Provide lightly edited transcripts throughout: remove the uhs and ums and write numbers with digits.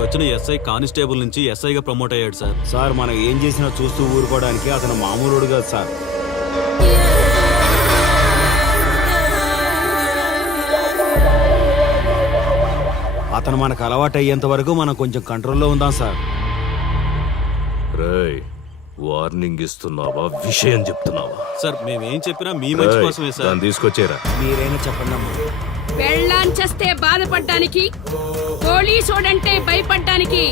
ఇప్పుడు వచ్చిన SI constable నుంచి ఎస్ఐగా ప్రమోట్ అయ్యాడు సార్. సార్ మనం ఏం చేసినా చూస్తూ ఊరుకోవడానికి అతను మామూలుడు కాదు సార్. అతను మనకు అలవాటు అయ్యేంత వరకు మనం కొంచెం కంట్రోల్లో ఉందాం సార్. రేయ్, వార్నింగ్ ఇస్తున్నావా విషయం చెప్తున్నావా? సార్ మేమేం చెప్పినా మీ మంచి కోసమే సార్. దాన్ని తీసుకొచ్చేరా. మీరైనా చెప్పండి అమ్మా. పెళ్ళాంచేస్తే బాధపడ్డానికి, పోలీసోడంటే భయపడ్డానికి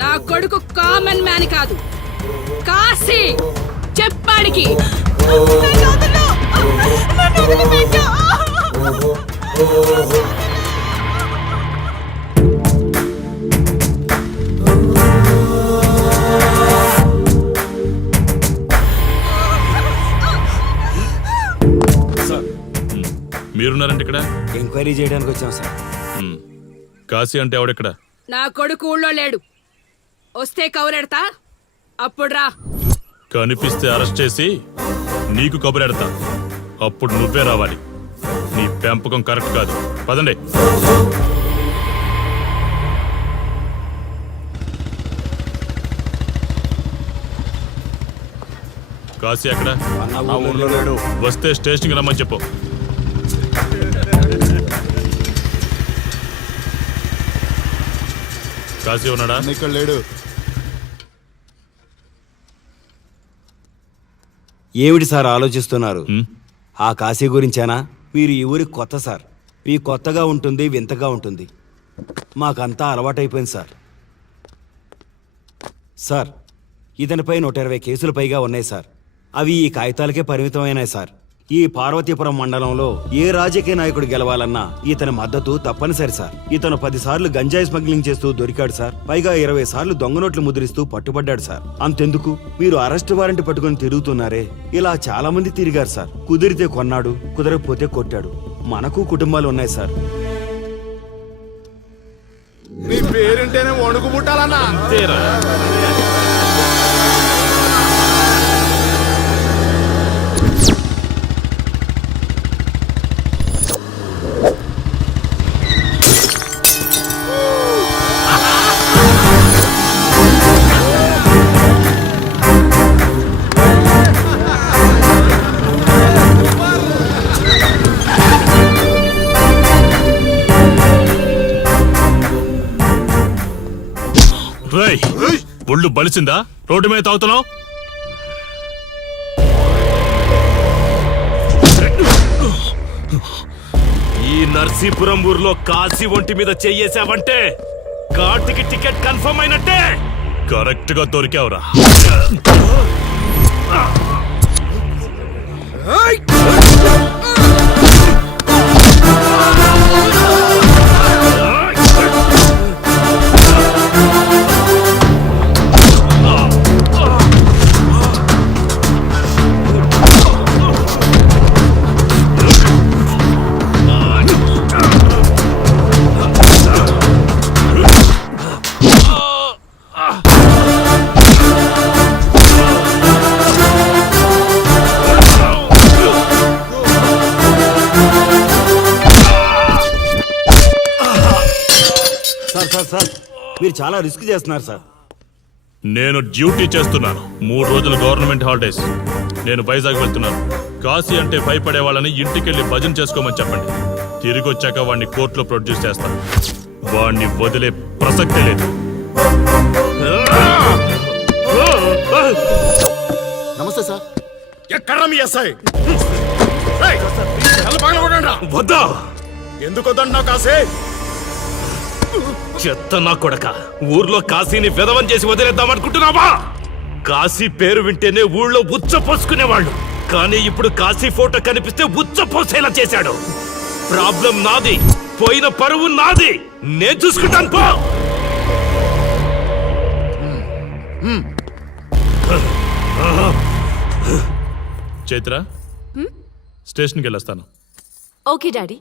నా కొడుకు కామన్ మ్యాన్ కాదు, కాశీ చెప్పాడికి. మీరున్నారంటే ఇక్కడ ఎంక్వైరీ చేయడానికి వచ్చాం సార్. కాశీ అంటే ఎవడెక్కడ? నా కొడుకు ఊళ్ళో లేడు. వస్తే కౌరెడతా, అప్పుడు రా. కనిపిస్తే అరెస్ట్ చేసి నీకు కబురెడతా, అప్పుడు నువ్వే రావాలి. నీ పెంపకం కరెక్ట్ కాదు. పదండి. కాశీ ఎక్కడ? వస్తే స్టేషన్కి రమ్మని చెప్పు. కాశీ ఉన్నాడా? ఇక్కడ లేడు. ఏమిటి సార్ ఆలోచిస్తున్నారు? ఆ కాశీ గురించేనా? మీరు ఈ ఊరికి కొత్త సార్. మీ కొత్తగా ఉంటుంది, వింతగా ఉంటుంది. మాకంతా అలవాటైపోయింది సార్. సార్, ఇతనిపై 120 కేసులు పైగా ఉన్నాయి సార్. అవి ఈ కాగితాలకే పరిమితమైనాయి సార్. ఈ పార్వతీపురం మండలంలో ఏ రాజకీయ నాయకుడు గెలవాలన్నా ఇతని మద్దతు తప్పనిసరి సార్. ఇతను 10 సార్లు గంజాయి స్మగ్లింగ్ చేస్తూ దొరికాడు సార్. పైగా 20 సార్లు దొంగ నోట్లు ముద్రిస్తూ పట్టుబడ్డాడు సార్. అంతెందుకు, మీరు అరెస్ట్ వారెంట్ పట్టుకుని తిరుగుతున్నారే, ఇలా చాలా మంది తిరిగారు సార్. కుదిరితే కొన్నాడు, కుదరకపోతే కొట్టాడు. మనకు కుటుంబాలు ఉన్నాయి సార్. నీ పేరుంటేనే వణుకు పుట్టాలన్నా. ఒళ్ళు బలిసిందా? రోడ్డు మీద తాగుతున్నావు? ఈ నర్సీపురం ఊర్లో కాశీ ఒంటి మీద చెయ్యేసావంటే కార్తికి టికెట్ కన్ఫర్మ్ అయినట్టే. కరెక్ట్ గా దొరికావురా. సార్, మీరు చాలా రిస్క్ చేస్తున్నారు సార్. నేను డ్యూటీ చేస్తున్నాను. 3 రోజులు గవర్నమెంట్ హాలిడేస్. నేను వైజాగ్ వెళ్తున్నాను. కాశీ అంటే భయపడే వాళ్ళని ఇంటికెళ్ళి భజన చేసుకోమని చెప్పండి. తిరిగి వచ్చాక వాడిని కోర్టులో ప్రొడ్యూస్ చేస్తాను. వాడిని వదిలే ప్రసక్తే లేదు. నమస్తే సార్. ఎక్కడ మీ ఎస్ఐ? వద్దా? ఎందుకు వద్దన్నావు కాశీ? చెత్త నా కొడక, ఊర్లో కాశీని విధవం చేసి వదిలేద్దామనుకుంటున్నావా? కాశీ పేరు వింటేనే ఊళ్ళో ఉచ్చ పోసుకునేవాళ్ళు, కానీ ఇప్పుడు కాశీ ఫోటో కనిపిస్తే ఉచ్చ పోసేలా చేశాడు. ప్రాబ్లం నాది, పోయిన పరువు నాది. నేను చూసుకుంటాను పో. చైత్ర, స్టేషన్కి వెళ్ళొస్తాను. Okay daddy.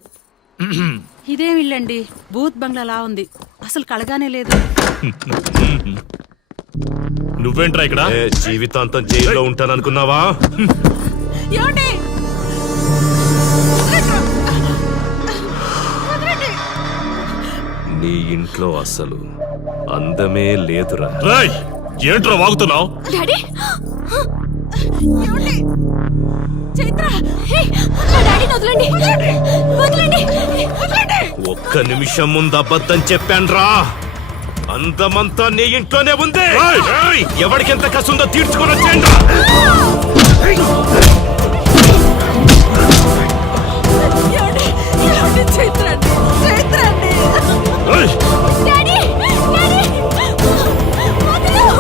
ఇదేం ఇల్లండి, బూత్ బంగ్లాలా ఉంది. అసలు కళగానే లేదు. నువ్వేంట్రా ఇక్కడ? జీవితాంతం జైల్లో ఉంటాననుకున్నావా? నీ ఇంట్లో అసలు అందమే లేదురా. రేయ్ ఏంట్రా వాగుతున్నావు? డాడీ ఏమండి? చైత్ర హే, నా డాడీని వదలండి వదలండి వదలండి. ఒక్క నిమిషం ముందు అబద్ధం చెప్పాన్రా. అందమంతా నీ ఇంట్లోనే ఉంది. ఏయ్, ఎవరికెంత కసుందో తీర్చుకొని వచ్చేయండి. ఏమండి? ఏమండి? చైత్ర అండి చైత్ర అండి. డాడీ డాడీ వదలు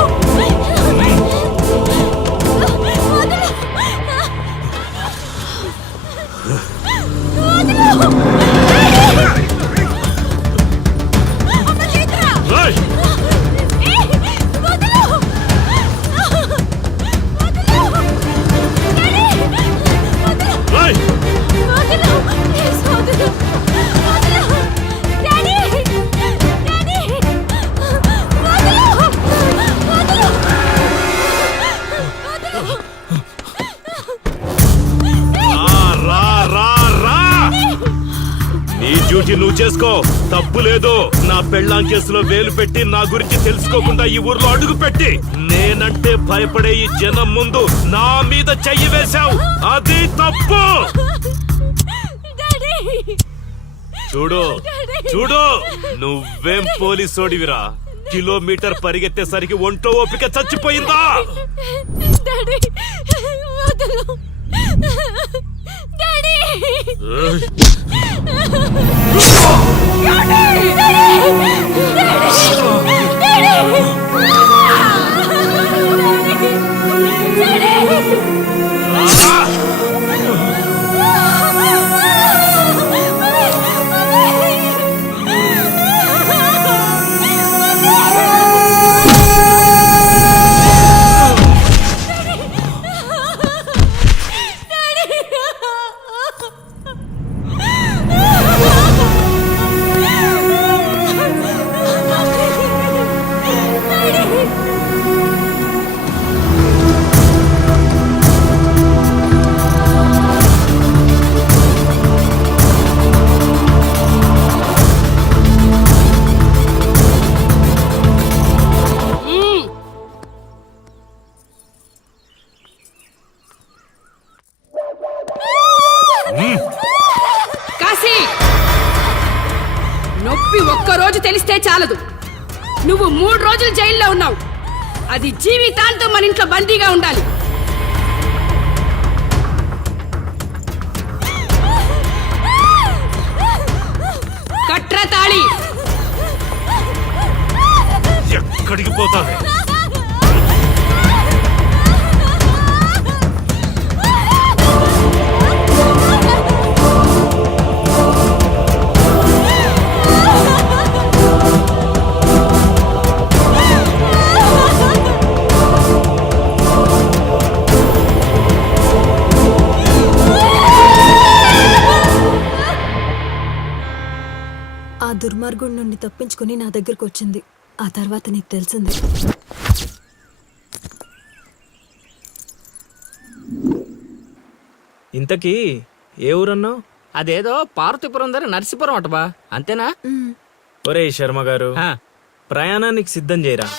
రా, రా, రా. నీ డ్యూటీ నువ్వు చేసుకో, తప్పు లేదు. నా పెళ్ళాం కేసులో వేలు పెట్టి నా గురించి తెలుసుకోకుండా ఈ ఊర్లో అడుగు పెట్టి నేనంటే భయపడే ఈ జనం ముందు నా మీద చెయ్యి వేశావు. అది తప్పు. చూడు చూడు, నువ్వేం పోలీసోడివిరా. కిలోమీటర్ పరిగెత్తేసరికి ఒంట్లో ఓపిక చచ్చిపోయిందా? డాడీ వదలు డాడీ కాశీ, నొప్పి ఒక్క రోజు తెలిస్తే చాలదు. నువ్వు 3 రోజులు జైల్లో ఉన్నావు. అది జీవితాంతం మన ఇంట్లో బందీగా ఉండాలి. కట్రా తాళి. ఎక్కడికి పోతావే? ఆ దుర్మార్గుడి నుండి తప్పించుకుని నా దగ్గరకు వచ్చింది. ఆ తర్వాత నీకు తెలిసింది. ఇంతకీ ఏ ఊరన్నావు? అదేదో పార్వతీపురం దగ్గర నర్సీపురం అటబా, అంతేనా? ఒరే శర్మ గారు, ప్రయాణానికి సిద్ధం చేయరా.